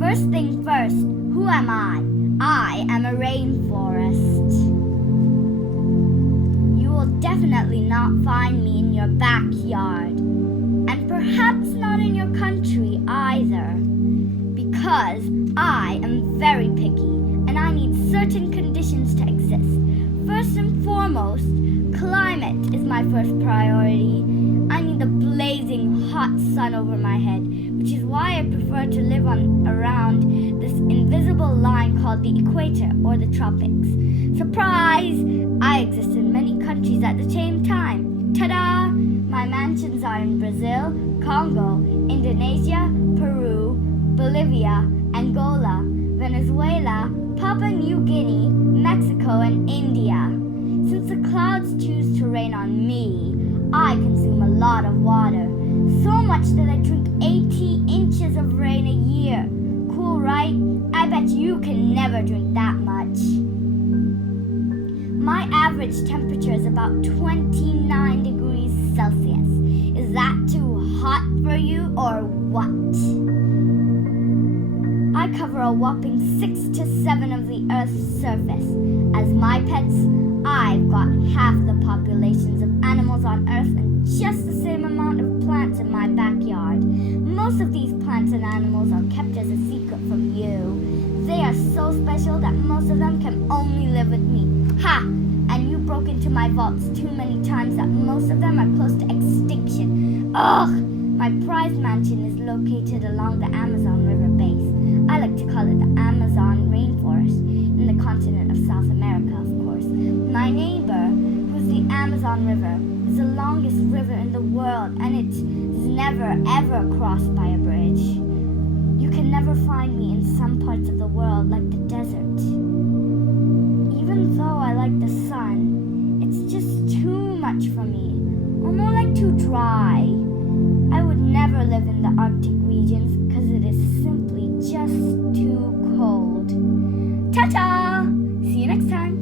First thing first, who am I? I am a rainforest. You will definitely not find me in your backyard, and perhaps not in your country either, because I am very picky and I need certain conditions to exist. First and foremost, climate is my first priority. I need the blazing hot sun over my head, which is why I prefer to live around this invisible line called the equator or the tropics. Surprise! I exist in many countries at the same time. Ta-da! My mansions are in Brazil, Congo, Indonesia, Peru, Bolivia, Angola, Venezuela, Papua New Guinea, Mexico, and India. Since the clouds choose to rain on me, I consume a lot of water, so much that I drink 80 inches of rain a year. Cool, right? I bet you can never drink that much. My average temperature is about 29 degrees Celsius. Is that too hot for you or what? I cover a whopping 6 to 7 of the Earth's surface. As my pets, I've got half the populations of animals on Earth and just the same amount of plants in my backyard. Most of these plants and animals are kept as a secret from you. They are so special that most of them can only live with me. Ha! And you broke into my vaults too many times that most of them are close to extinction. Ugh! My prized mansion is located along the Amazon River base. I like to call it the Amazon Rainforest in the continent of South America, of course. My neighbor, who's the Amazon River, is the longest river in the world, and it's never ever crossed by a bridge. You can never find me in some parts of the world like the desert. Even though I like the sun, it's just too much for me, or more like too dry. I would never live in the Arctic regions because it is simply just too cold. Ta-ta! See you next time.